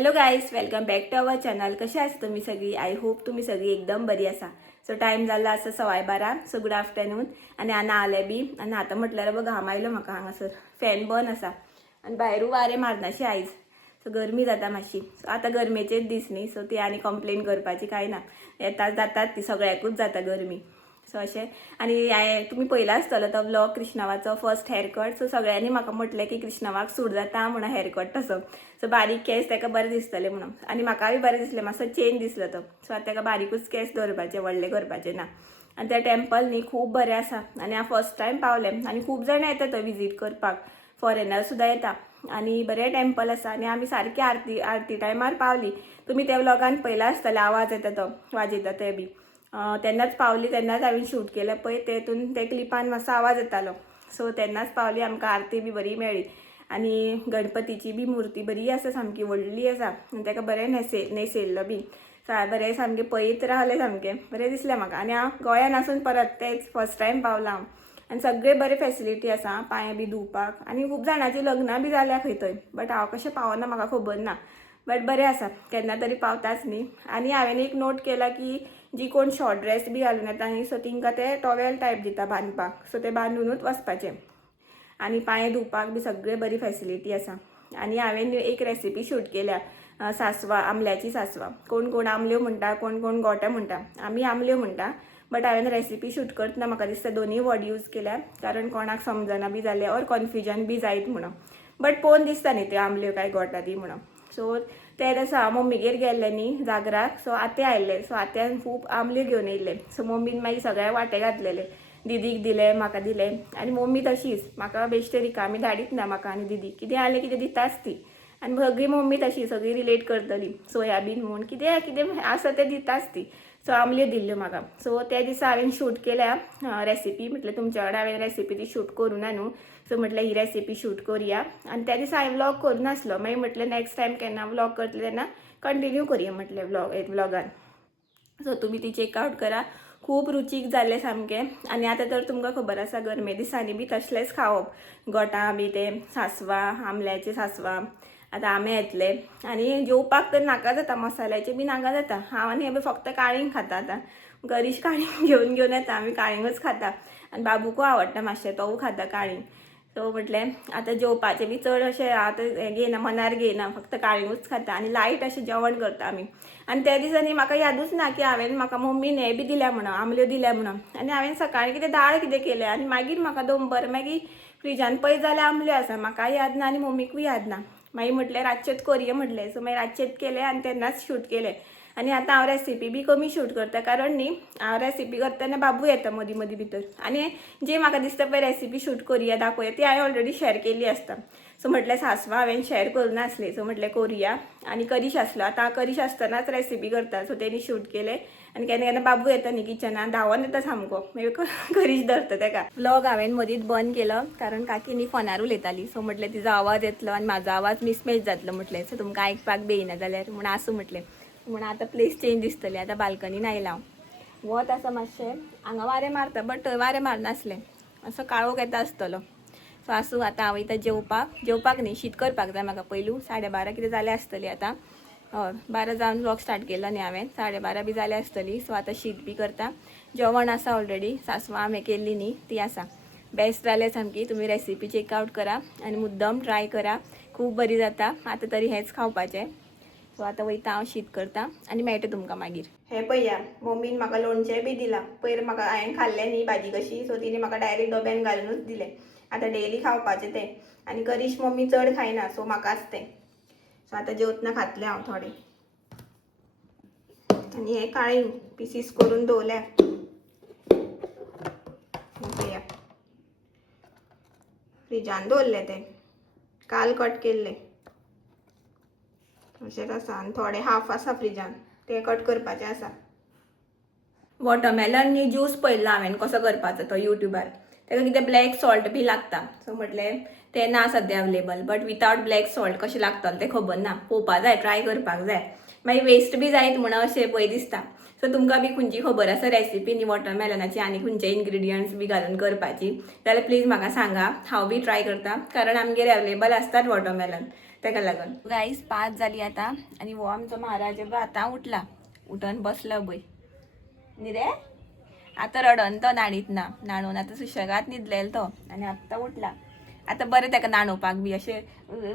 Hello guys, welcome back to our channel. कशे आसा तुम्ही सगळी? आय होप तुम्ही सगळी एकदम बरी आसा. सो टाइम जाला असं 12:15. So good afternoon. आणि आना आले बी आणि आता म्हटल्यार बघ घाम आयलो म्हाका हांगासर. फॅन बंद आसा आणि भायर वारें मारनाशें आयज. सो गरमी जाता मातशी. सो आतां गरमेचेच दीस न्ही, सो ती आनी कंप्लेन करपाची काय ना. येता जातात ती सगळ्याकूच जाता गरमी. सो अशें. आणि तुम्ही पयला आसतलो तो व्लॉग कृष्णवाचो फर्स्ट हेअरकट. सो सगळ्यांनी म्हाका म्हटलें की कृष्णवाक सूट जाता म्हणून हेअरकट तसो. सो बारीक केस ताका बरें दिसतले म्हणून. आणि म्हाकाय बरें दिसलें, मातसो चेंज दिसलो तो. सो आतां ताका बारीकूच केस दवरपाचे, व्हडले करपाचे ना. आणि त्या टेम्पल न्ही खूब बरें आसा. आणि हांव फर्स्ट टायम पावलें आणि खूब जाणां येता थंय विजीट करपाक. फॉरेनर सुद्दां येता. आणि बरें टेम्पल आसा. आणि आमी सारकी आरती टायमार पावली. तुमी त्या व्लॉगान पयला आसतलें, आवाज येता तो वाजयता ते बी. तेन्नाच पावली, तेन्नाच हांवें शूट केलें पळय तेतून ते क्लिपान मातसो आवाज येतालो. सो तेन्नाच पावली. आमकां आरती बी बरी मेळ्ळी. आणि गणपतीची बी मूर्ती बरी आसा, सामकी व्हडली आसा. आनी ताका बरें न्हेसयल्लो बी. सो हांवें बरें सामकें पळयत रावलें, सामकें बरें दिसलें म्हाका. आनी हांव गोंयान आसून परत तेच फर्स्ट टायम पावलां हांव. आनी सगळे बरे फेसिलिटी आसा पांय बी धुवपाक. आनी खूब जाणांची लग्नां बी जाल्या खंय थंय. बट हांव कशें पावना म्हाका खबर ना. बट बरें आसा, केन्ना तरी पावताच न्ही. आनी हांवें एक नोट केला की जी कोण शॉर्ट ड्रेस बी घालून येता न्ही, सो तिंकां ते टॉवेल टायप दिता बांदपाक. सो ते बांदूनूच वचपाचें. आणि पांय धुवपाक बी सगळे बरी फेसिलिटी आसा. आणि हांवें एक रेसिपी शूट केल्या, सासवां, आमल्याची सासवां. कोण कोण आमल्यो म्हणटा, कोण कोण गोटे म्हणटा. आमी आमल्यो म्हणटा. बट हांवें रेसिपी शूट करतना म्हाका दिसता दोनूय वर्ड यूज केल्या, कारण कोणाक समजना बी जालें ऑर कन्फ्युजन बी जायत म्हणून. बट पळोवन दिसता न्ही त्यो आमल्यो काय गोटा ती म्हणून. सो ते दिसा मम्मीगेर गेल्ले न्ही जागराक. सो आते आयले. सो आत्यान खूब आमल्यो घेवन येयल्ले. सो मम्मीन मागीर सगळ्या वाटे घातलेले. दिदीक दिले, म्हाका दिले. आनी मम्मी तशीच म्हाका बेश्टे रिकामी धाडीत ना म्हाका आनी दिदीक. कितें जालें कितें दिताच ती. आनी सगळी मम्मी तशी सगळी रिलेट करतली. सोयाबीन म्हूण कितें कितें आसा तें दिताच ती. सो आमल्यो दिल्ल्यो म्हाका. सो त्या दिसा हांवें शूट केल्या रेसिपी. म्हटल्यार तुमच्या कडेन हांवें रेसिपी ती शूट करूं ना न्हू. सो म्हटल्यार ही रेसिपी शूट करुया. आनी त्या दिसा हांवें व्लॉग करूं नासलो. मागीर म्हटलें नेक्स्ट टायम केन्ना व्लॉग करतलें तेन्ना कंटिन्यू करुया म्हटलें व्लॉगान. सो तुमी ती चेकआउट करा. खूब रुचीक जाल्लें सामकें. आनी आतां तर तुमकां खबर आसा गरमे दिसांनी बी तसलेंच खावप. गोठां बी ते सासवां, आमल्याचे सासवां. आतां आंबे येतले. आनी जेवपाक तर नाका जाता, मसाल्याचे बी नाका जाता. हांव आनी हे फक्त काळींग खाता आतां. गरीश काळींग घेवन येता. आमी काळींगूच खाता. आनी बाबूकूय आवडटा मातशें, तोवूय खाता काळींग. सो म्हटलें आतां जेवपाचें बी चड अशें आतां हें घेयना, मनार घेयना. फक्त काळींगूच खाता. आनी लायट अशें जेवण करता आमी. आनी त्या दिसांनी म्हाका यादूच ना की हांवें म्हाका मम्मीन हें बी दिल्या म्हणून, आमल्यो दिल्या म्हणून. आनी हांवें सकाळीं कितें दाळ कितें केलें. आनी मागीर म्हाका दनभर मागीर फ्रिजान पळयत जाल्यार आमल्यो आसा. म्हाकाय याद ना आनी मम्मीकूय याद ना. मागीर म्हटलें रातचेच करया म्हटलें. सो मागीर रातचेच केलें आनी तेन्नाच शूट केलें. आनी आतां हांव रेसिपी बी कमी शूट करता, कारण न्ही हांव रेसिपी करतना बाबू येता मदीं मदीं भितर. आनी जे म्हाका दिसता पळय रेसिपी शूट करुया, दाखोवया, ती हांवें ऑलरेडी शेअर केल्ली आसता. सो म्हटलें सासवां हांवें शेअर करूं नासली. सो म्हटलें करुया. आनी करीश आसलो. आतां हांव करीश आसतनाच रेसिपी करता. सो तेणी शूट केलें. आनी केन्ना केन्ना बाबू येता न्ही किचनान, धांवन येता सामको. मागीर करीश धरता ताका. व्लॉग हांवें मदींच बंद केलो, कारण काकी न्ही फोनार उलयताली. सो म्हटलें तिजो आवाज येतलो आनी म्हाजो आवाज मिसमॅच जातलो म्हटलें. सो तुमकां आयकपाक बी येना जाल्यार म्हूण आसूं म्हटलें. म्हूण आतां प्लेस चेंज दिसतली. आतां बाल्कनीन आयलां हांव. वत आसा मातशें. हांगा वारें मारता, बट थंय वारें मारनासलें. असो काळोख येता आसतलो. सो आसूं आतां हांव वयता जेवपाक न्ही, शीत करपाक जाय म्हाका पयलू. 12:30 कितें जालें आसतली आतां. हय 12 जावन व्लॉग स्टार्ट केलो न्ही हांवें. 12:30 बी जालें आसतली. सो आतां शीत बी करता. जेवण आसा ऑलरेडी. सासवां हांवें केल्ली न्ही ती आसा. बेस्ट जालें सामकी. तुमी रेसिपी चेकआउट करा आनी मुद्दम ट्राय करा. खूब बरी जाता. आतां तरी हेंच खावपाचें. सो आतां वयता हांव शीत करता आनी मेळटा तुमकां मागीर. हें पळया, मम्मीन म्हाका लोणचें बी दिलां. पयर म्हाका हांवें खाल्लें न्ही भाजी कशी, सो तिणें म्हाका डायरेक्ट डब्यान घालूनच दिलें. आतां डेली खावपाचें तें. आनी करीश मम्मी चड खायना, सो म्हाकाच तें. सो आतां जेवतना खातलें हांव थोडें. आनी हें काळींग पिसीस करून दवरल्या. पळया, फ्रिजान दवरलें तें. काल कट केल्लें. अशेंच आसा. आनी थोडें हाफ आसा फ्रिजान, तें कट करपाचें आसा. वॉटरमेलन न्ही ज्यूस पळयल्लो हांवें कसो करपाचो तो युट्यूबार. ताका कितें ब्लॅक सॉल्ट बी लागता. सो म्हटलें तें ना सद्या available. But without black salt कशें लागतलें तें खबर ना. पळोवपाक जाय, ट्राय करपाक जाय. मागीर वेस्ट बी जायत म्हणून अशें भंय दिसता. सो तुमकां बी खंयची खबर आसा रेसिपी न्ही वॉटरमेलनाची आनी खंयचे इन्ग्रेडियंट्स बी घालून करपाची, जाल्यार प्लीज म्हाका सांगा. हांव बी ट्राय करता, कारण आमगेर अवेलेबल आसतात वॉटरमेलन. ताका लागून गाईस 5 जाली आता आणि वो आमचो महाराज बा आता उठला उठून बसला बय न्ही रे आता रडन तो नाडीत ना नाणून आता सुशेगात न्हिदलेलो तो आणि आता उठला आता बरें ताका नाणोवपाक बी अशें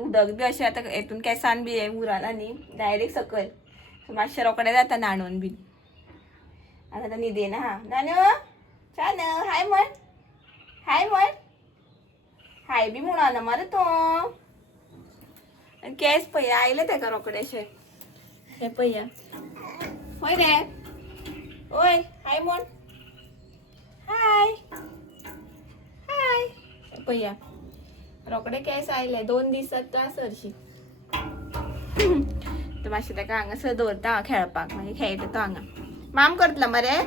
उदक बी अशें आतां हेतून केंसान बी हें उरना न्ही डायरेक्ट सकयल सो मातशें रोखडें जाता नाणून बीन आनी आतां न्हिदेना हा नानू छान हाय म्हण हाय बी म्हणना मरे तो आनी केस पळया आयले ताका रोखडेशें हे पळया होय रे ओय हाय म्हण हाय पळया रोखडे केस आयले 2 दीस जाता हरशी तर मातशें ताका हांगासर दवरता खेळपाक मागीर खेळटा तो हांगा माम करतलो मरे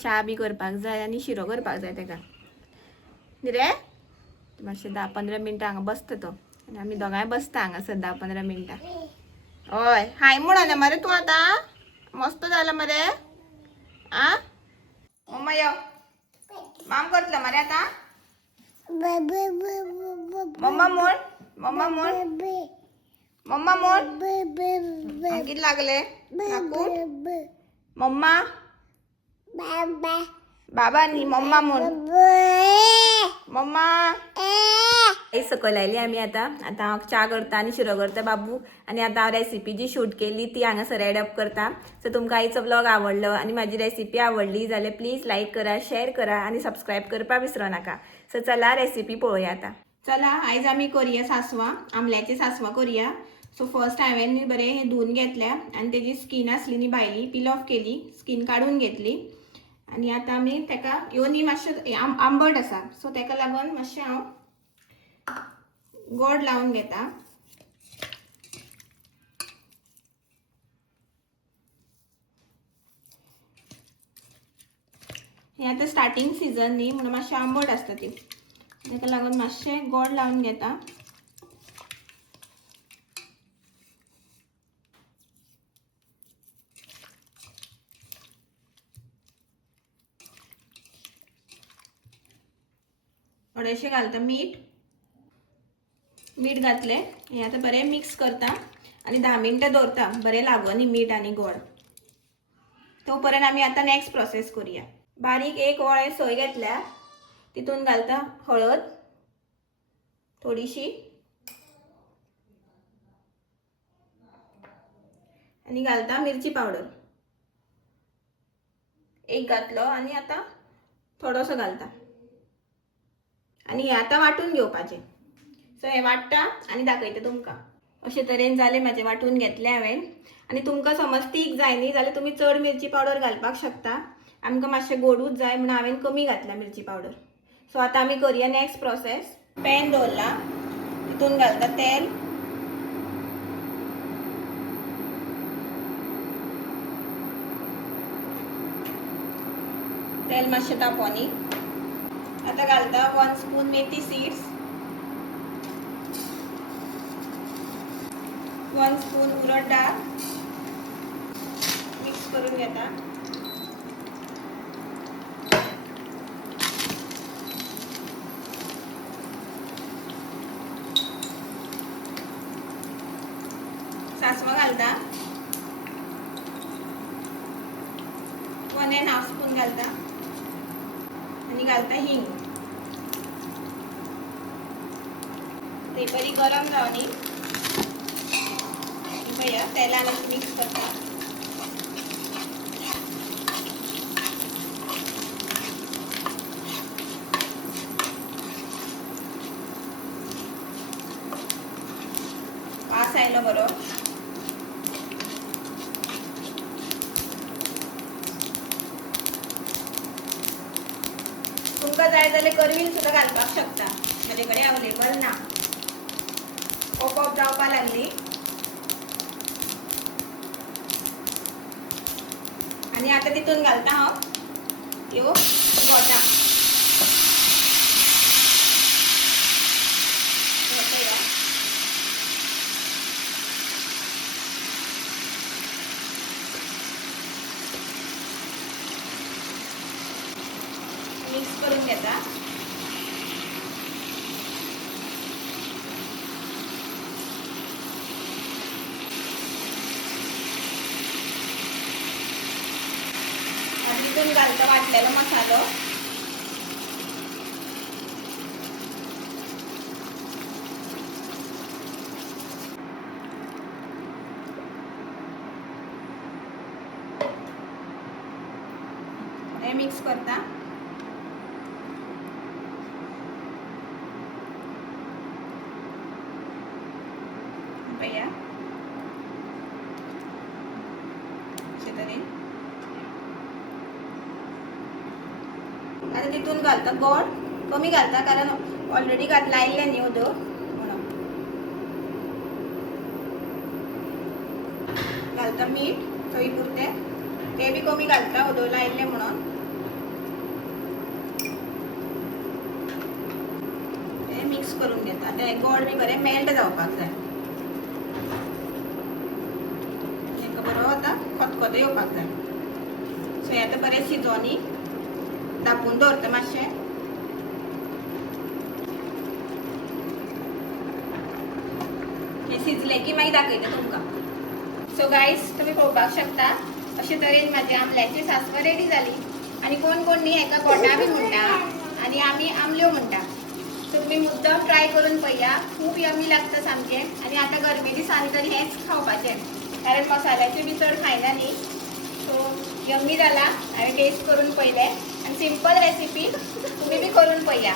च्या बी करपाक जाय आनी शिरो करपाक जाय ताका न्ही रे मातशें 10-15 मिनटां हांगा बसता तो आनी आमी दोगांय बसता हांगासर 10-15 मिनटां हय हाय म्हणना मरे तूं आतां मस्त जालां मरे आ मम्मा यो माम करतलो मरे आतां मम्मा म्हण कितें लागले मम्मा बाबा न्ही मम्मा म्हण मम्मा सकयल आयली आमी आतां हांव च्या करता आनी शिरो करता बाबू आनी आतां हांव रेसिपी जी शूट केली ती हांगासर एड अप करता सो तुमकां आयचो व्लॉग आवडलो आनी म्हाजी रेसिपी आवडली जाल्यार प्लीज लायक करा शेअर करा आनी सबस्क्रायब करपाक विसरो नाका सो चला रेसिपी पळोवया आतां चला आयज आमी करुया सांसवां आमल्याची सांसवां करुया सो फर्स्ट हांवें बरें हें धुवन घेतल्या आनी तेजी स्कीन आसली न्ही भायली पील ऑफ केली स्कीन काडून घेतली आनी आतां आमी ताका ह्यो न्ही मातशें आंबट आसा सो ताका लागून मातशें हांव गोड लावन घेता हें आतां स्टार्टींग सिजन न्ही म्हणून मातशें आंबट आसता ती ताका लागून मातशें गोड लावन घेता थोडेशें घालता मीठ घातलें हें आतां बरें मिक्स करता आनी 10 मिनटां दवरता बरें लागो न्ही मीठ आनी गोड तो पर्यंत आमी आतां नेक्स्ट प्रोसेस करुया बारीक एक वळे सोय घेतल्या तितून घालता हळद थोडीशी आनी घालता मिरची पावडर एक घातलो आनी आतां थोडोसो घालता आनी हें आतां वांटून घेवपाचें सो हें वाट्टा आनी दाखयता तुमकां अशे तरेन जालें म्हाजें वांटून घेतलें हांवें आनी तुमकां समज तीख जाय न्ही जाल्यार तुमी चड मिरची पावडर घालपाक शकता आमकां मातशें गोडूच जाय म्हणून हांवें कमी घातल्या मिरची पावडर सो आतां आमी करुया नेक्स्ट प्रोसेस पॅन दवरला तितून घालता तेल मातशें तापोनी आतां घालता 1 स्पून मेथी सीड्स 1 स्पून उरड डाळ मिक्स करून घेता सांसवां घालता 1.5 स्पून घालता आनी घालता हिंग ते बरी गरम जावनी पळया तेलान मिक्स करता वास आयलो बरो तुमकां जाय जाल्यार करवील सुद्दां घालपाक शकता म्हजे कडेन अवेलेबल ना पॉपअप जावपाक लागली आनी आतां तितून घालता हांव ह्यो गोटां मिक्स करून घेता तिथून घालतो वाटलेलो मसालो. हे मिक्स करता. पया आता तिथून घालता गोड कमी घालता कारण ऑलरेडी लायल्ले न्ही उदो म्हणून. घालता मीठ चवी पुरते ते बी कमी घालता उदो लायल्ले म्हणून. हे मिक्स करून घेता. ते गोड बी बरें मेल्ट जावपाक जाय. बरो आता खतखतो येवपाक जाय. सो हे आतां बरें शिजोनी धापून दवरता मातशें. हे शिजले की मागीर दाखयता तुमकां. सो गायज तुम्ही पळोवपाक शकता अशे तरेन म्हाजी आमल्याची सासवां रेडी जाली. आनी कोण कोण न्ही हेका गोटा बी म्हणटा आनी आमी आमल्यो म्हणटा. सो तुमी मुद्दम ट्राय करून पळया. खूब यमी लागता सामकें. आनी आतां गरमे दिसांनी तर हेंच खावपाचें कारण मसाल्याचें बी चड खायना न्ही. सो यम्मी जाला. हांवें टेस्ट करून पळयलें आनी सिंपल रेसिपी तुम्ही बी करून पळया.